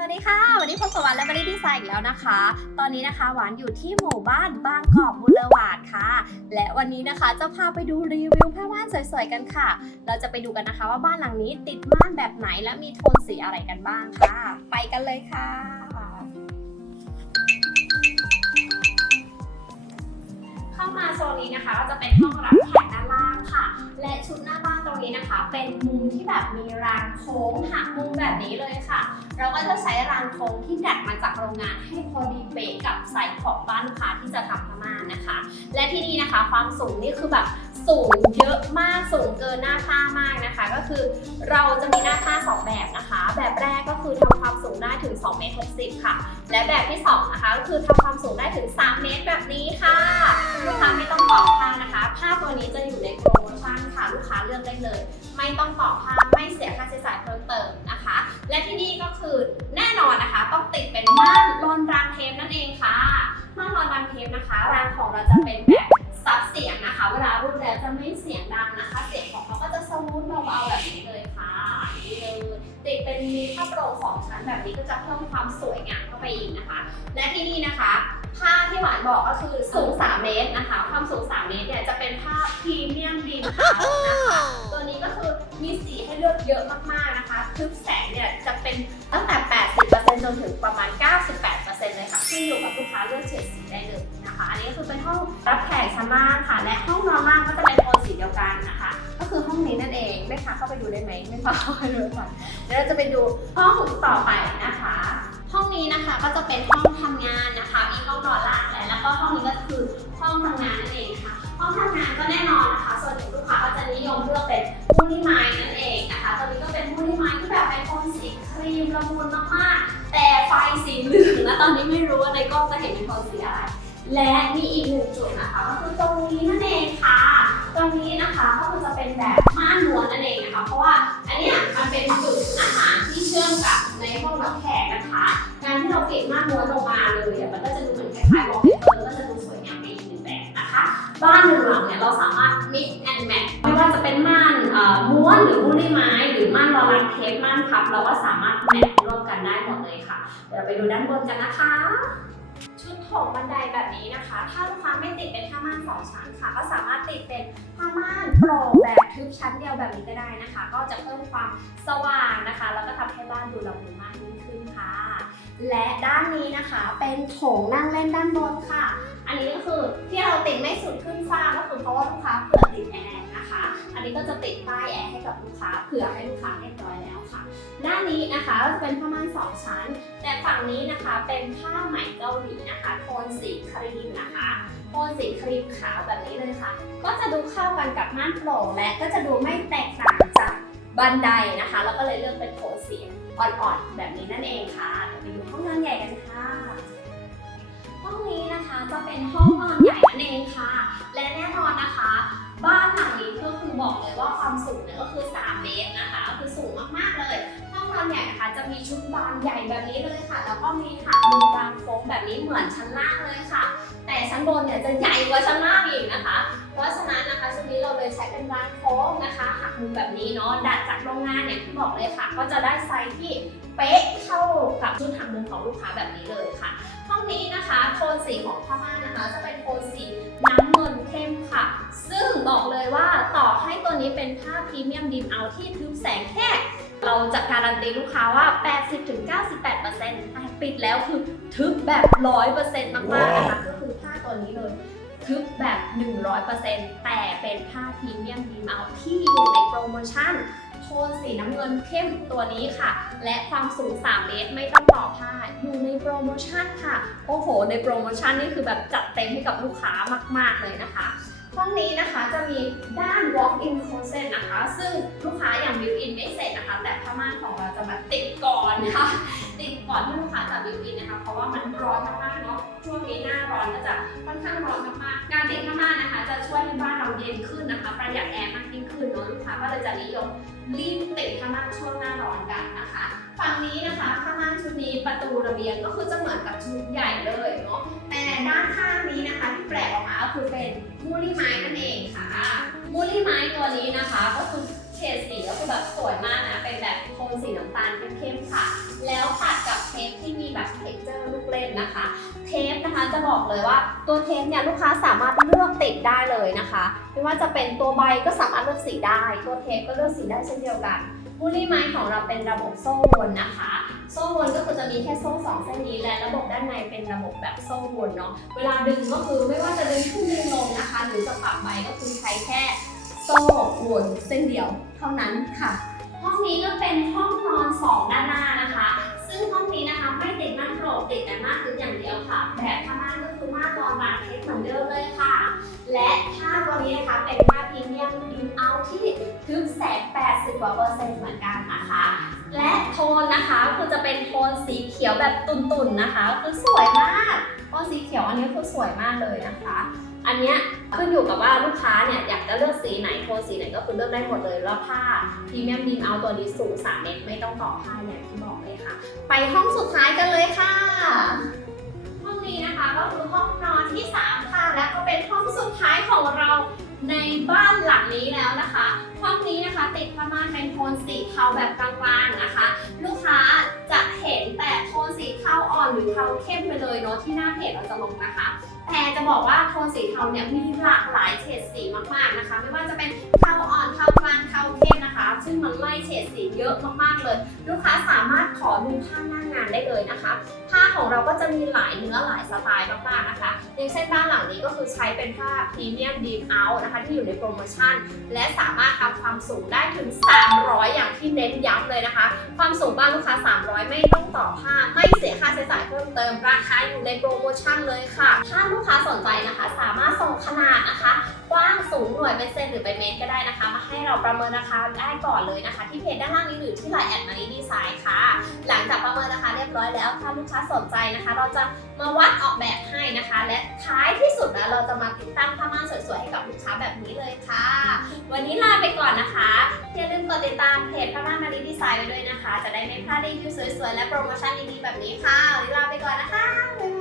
สวัสดีค่ะ วันนี้พบกับหวานและบริดีไซน์อีกแล้วนะคะ ตอนนี้นะคะหวานอยู่ที่หมู่บ้านบางกอกบุรวาดค่ะ และวันนี้นะคะจะพาไปดูรีวิวผ้าม่านสวยๆกันค่ะ เราจะไปดูกันนะคะว่าบ้านหลังนี้ติดม่านแบบไหนและมีโทนสีอะไรกันบ้างค่ะ ไปกันเลยค่ะ เข้ามาโซนนี้นะคะก็จะเป็นห้องรับแขกด้านล่างค่ะ และชุดหน้าบ้านตรงนี้นะคะ เป็นมุมที่แบบมีรางโค้งหักมุมแบบนี้เลยค่ะ เราก็จะใช้รางโค้งที่ดัดมาจากโรงงานให้พอดีเป๊ะกับไซส์ของบ้านลูกค้าที่จะทำผ้าม่านนะคะ และที่นี่นะคะความสูงนี่คือแบบ สูงเยอะมากสูงเกินหน้าผ้ามากนะคะ ก็คือเราจะมีหน้าผ้าสองแบบนะคะ แบบแรกก็คือทำความสูงได้ถึง2เมตร60ค่ะ และแบบที่สองนะคะก็คือทำความสูงได้ถึง 3 เมตรแบบนี้ค่ะลูกค้าไม่ต้องต่อผ้านะคะผ้าตัวนี้จะอยู่ในโปรโมชั่นค่ะลูกค้าเลือกได้เลย ไม่ต้องต่อผ้าไม่เสียค่าใช้จ่ายเพิ่มเติมนะคะ และที่นี่ก็คือแน่นอนนะคะ ต้องติดเป็นม่านรอนรางเทปนั่นเองค่ะม่านรอนรางเทปนะคะรางของเราจะเป็นแบบ ซับเสียงนะคะ เวลารุ่นแล้วจะไม่เสียงดังนะคะ เสียงของเขาก็จะสมูทเบาๆแบบนี้เลยค่ะนี่เลยติดเป็นมีผ้าโปร่งสองชั้นแบบนี้ก็จะเพิ่มความสวยงามเข้าไปอีกนะคะ และที่นี่นะคะผ้าที่หวานบอกก็คือสูง 3 เมตรนะคะ ความสูง 3 เมตรเนี่ยจะเป็นผ้าพรีเมียมดีเทานะคะตัวนี้ก็คือมีสีให้เลือกเยอะมากๆนะคะทึบแสงเนี่ยจะเป็นตั้งแต่ 80%จนถึงประมาณ 98%เลยค่ะขึ้นอยู่กับลูกค้าเลือกเฉดสีได้เลยนะคะ อันนี้ก็คือเป็นห้องรับแขก ชั้นล่างค่ะ และห้องนอนล่างก็จะเป็นโทนสีเดียวกันนะคะ ก็คือห้องนี้นั่นเองไม่คะเข้าไปดูได้ไหมไม่ค่ะเข้าไปดูก่อนเดี๋ยวเราจะไปดูห้องต่อไปนะคะ ห้องนี้นะคะก็จะเป็นห้องทำงานนะคะ มีห้องนอนล่างและแล้วก็ห้องนี้ก็คือห้องทำงานนั่นเองค่ะ ห้องทำงานก็แน่นอนนะคะ ส่วนใหญ่ลูกค้าก็จะนิยมเลือกเป็นมูนี่ไม้นั่นเองนะคะตัวนี้ก็เป็นมูนี่ไม้ที่แบบเป็นโทนสีครีมละมุนมากๆแต่ไฟสีเหลืองนะตอนนี้ไม่รู้ว่าในกล้องจะเห็นเป็นโทนสีอะไร และมีอีกหนึ่งจุดนะคะก็คือตรงนี้นั่นเองค่ะ ตรงนี้นะคะก็คือจะเป็นแบบม่านม้วนนั่นเองนะคะ เพราะว่าอันเนี้ยมันเป็นจุดอาหารที่เชื่อมกับในห้องรับแขกนะคะ การที่เราปิดม่านม้วนลงมาเลยเนี่ยมันก็จะดูเหมือนคล้ายๆวอลเปเปอร์ก็จะดูสวยงามไปอีกหนึ่งแบบนะคะ บ้านหนึ่งหลังเนี่ยเราสามารถ mix and match ไม่ว่าจะเป็นม่านม้วนหรือมูลี่ไม้ หรือม่านรอรังเทปม่านพับเราก็สามารถแมทร่วมกันได้หมดเลยค่ะ เดี๋ยวไปดูด้านบนกันนะคะ ชุดโถงบันไดแบบนี้นะคะ ถ้าลูกค้าไม่ติดเป็นผ้าม่านสองชั้นค่ะ ก็สามารถติดเป็นผ้าม่านโปร่งแบบทึบชั้นเดียวแบบนี้ก็ได้นะคะ ก็จะเพิ่มความสว่างนะคะ แล้วก็ทำให้บ้านดูละมุนมากยิ่งขึ้นค่ะ และด้านนี้นะคะเป็นโถงนั่งเล่นด้านบนค่ะ อันนี้ก็คือที่เราติดไม่สุดขึ้นฟ้าก็คือเพราะว่าลูกค้าเปิด นี้ก็จะติดป้ายแอร์ให้กับลูกค้าเผื่อให้ลูกค้าเรียบร้อยแล้วค่ะด้านนี้นะคะก็จะเป็นผ้าม่านสองชั้น แต่ฝั่งนี้นะคะเป็นผ้าไหมเกาหลีนะคะโทนสีครีมนะคะโทนสีครีมขาวแบบนี้เลยค่ะ ก็จะดูเข้ากันกับม่านโปร่งและก็จะดูไม่แตกต่างจากบันไดนะคะ แล้วก็เลยเลือกเป็นโทนสีอ่อนๆแบบนี้นั่นเองค่ะเดี๋ยวไปดูห้องนอนใหญ่กันค่ะห้องนี้นะคะจะเป็นห้องนอนใหญ่นั่นเองค่ะ และแน่นอนนะคะ บ้านหลังนี้ก็คือบอกเลยว่าความสูงเนี่ยก็คือ 3 เมตรนะคะก็คือสูงมากๆเลยห้องนอนใหญ่นะคะจะมีชุดบานใหญ่แบบนี้เลยค่ะ แล้วก็มีหักมุมบานโค้งแบบนี้เหมือนชั้นล่างเลยค่ะ แต่ชั้นบนเนี่ยจะใหญ่กว่าชั้นล่างอีกนะคะ เพราะฉะนั้นนะคะชุดนี้เราเลยใช้เป็นบานโค้งนะคะหักมุมแบบนี้เนาะดัดจากโรงงานเนี่ยที่บอกเลยค่ะ ก็จะได้ไซส์ที่เป๊ะเข้ากับชุดหักมุมของลูกค้าแบบนี้เลยค่ะ ห้องนี้นะคะโทนสีของผ้าม่านนะคะ จะเป็นโทนสีน้ำเงินเข้มค่ะ ซึ่งบอกเลยว่าต่อให้ตัวนี้เป็นผ้าพรีเมียมดีมเอาที่ทึบแสงแค่เราจะการันตีลูกค้าว่า 80-98%แต่ปิดแล้วคือทึบแบบ 100%มากๆนะคะก็คือผ้าตัวนี้เลยทึบแบบ 100%แต่เป็นผ้าพรีเมียมดีมเอาที่อยู่ในโปรโมชั่นโทนสีน้ำเงินเข้มตัวนี้ค่ะ และความสูง 3 เมตรไม่ต้องต่อผ้าอยู่ในโปรโมชั่นค่ะ โอ้โห ในโปรโมชั่นนี่คือแบบจัดเต็มให้กับลูกค้ามาก ๆ เลยนะคะห้องนี้นะคะจะมีด้าน walk-in closet นะคะ ซึ่งลูกค้าอย่าง built-in ไม่เสร็จนะคะ แต่ผ้าม่านของเราจะมาติดก่อนนะคะติดก่อนที่ลูกค้าจะ built-in นะคะ เพราะว่ามันร้อนมากๆเนาะช่วงนี้หน้าร้อนก็จะค่อนข้างร้อนมากๆการติดผ้าม่านนะคะ จะช่วยให้บ้านเราเย็นขึ้นนะคะ ประหยัดแอร์มากยิ่งขึ้นเนาะลูกค้าก็เลยจะนิยม รีบติดผ้าม่านช่วงหน้าร้อนกันนะคะ ฝั่งนี้นะคะผ้าม่านชุดนี้ประตูระเบียงก็คือจะเหมือนกับชุดใหญ่เลยเนาะแต่ด้านข้างนี้นะคะที่แปลกออกมาก็คือเป็นมูลี่ไม้นั่นเองค่ะมูลี่ไม้ตัวนี้นะคะก็คือ เฉดสีก็คือแบบสวยมากนะ เป็นแบบโทนสีน้ำตาลเข้มๆค่ะ แล้วตัดกับเทปที่มีแบบเท็กเจอร์ลูกเล่นนะคะ เทปนะคะจะบอกเลยว่าตัวเทปเนี่ยลูกค้าสามารถเลือกติดได้เลยนะคะ ไม่ว่าจะเป็นตัวใบก็สามารถเลือกสีได้ ตัวเทปก็เลือกสีได้เช่นเดียวกันบูลลี่ไม้ของเราเป็นระบบโซ่วนนะคะ โซ่วนก็คือจะมีแค่โซ่สองเส้นนี้และระบบด้านในเป็นระบบแบบโซ่วนเนาะ เวลาดึงก็คือไม่ว่าจะดึงขึ้นดึงลงนะคะ หรือจะปรับใบก็คือใช้แค่ โซ่วนเส้นเดียวเท่านั้นค่ะ ห้องนี้ก็เป็นห้องนอนสองด้านหน้านะคะ ซึ่งห้องนี้นะคะไม่ติดม่านโปรกติดแต่ม่านทึบอย่างเดียวค่ะแบบผ้าม่านก็คือม่านนอนบานเทปเหมือนเดิมเลยค่ะ และผ้าตัวนี้นะคะเป็นผ้าพรีเมียมดินเอาที่ทึบแสง80กว่าเปอร์เซ็นต์เหมือนกันนะคะ และโทนนะคะคือจะเป็นโทนสีเขียวแบบตุ่นๆนะคะ คือสวยมากโทนสีเขียวอันนี้คือสวยมากเลยนะคะ อันเนี้ยขึ้นอยู่กับว่าลูกค้าเนี่ยอยากจะเลือกสีไหนโทนสีไหนก็คือเลือกได้หมดเลย แล้วผ้าพรีเมียมดีมเอาตัวนี้สูง3เมตรไม่ต้องต่อผ้าอย่างที่บอกเลยค่ะ ไปห้องสุดท้ายกันเลยค่ะ ห้องนี้นะคะก็คือห้องนอนที่ 3 ค่ะ และก็เป็นห้องสุดท้ายของเราในบ้านหลังนี้แล้วนะคะ ห้องนี้นะคะติดผ้าม่านเป็นโทนสีเทาแบบกลางๆนะคะ ลูกค้าจะเห็นแต่โทนสีเทาอ่อนหรือเทาเข้มไปเลยเนาะที่หน้าเพจเราจะลงนะคะ แต่จะบอกว่าโทนสีเทาเนี่ยมีหลากหลายเฉดสีมากๆนะคะ ไม่ว่าจะเป็นเทาอ่อนเทากลางเทาเข้ม งมันไล่เฉดสีเยอะมากๆเลย ลูกค้าสามารถขอดูผ้าหน้างานได้เลยนะคะ ผ้าของเราก็จะมีหลายเนื้อหลายสไตล์มากๆนะคะอย่างเช่นด้านหลังนี้ก็คือใช้เป็นผ้าพรีเมียมดีมเอานะคะที่อยู่ในโปรโมชั่น และสามารถทำความสูงได้ถึง 300 อย่างที่เน้นย้ำเลยนะคะ ความสูงบ้านลูกค้า 300 ไม่ต้องต่อผ้าไม่เสียค่าใช้จ่ายเพิ่มเติมราคาอยู่ในโปรโมชั่นเลยค่ะ ถ้าลูกค้าสนใจนะคะ สามารถส่งขนาดนะคะ กว้างสูงหน่วยเป็นเซนหรือเป็นเมตรก็ได้นะคะ มาให้เราประเมินราคาได้ก่อนเลยนะคะ ที่เพจด้านล่างนี้หรือที่ไลน์แอดมารีดีไซน์ค่ะ หลังจากประเมินราคาเรียบร้อยแล้วถ้าลูกค้าสนใจนะคะ เราจะมาวัดออกแบบให้นะคะ และท้ายที่สุดแล้วเราจะมาติดตั้งผ้าม่านสวยๆให้กับลูกค้าแบบนี้เลยค่ะ วันนี้ลาไปก่อนนะคะอย่าลืมกดติดตามเพจพม่านมารีดีไซน์ไว้ด้วยนะคะ จะได้ไม่พลาดรีวิวสวยๆและโปรโมชั่นดีๆแบบนี้ค่ะวันนี้ลาไปก่อนนะคะ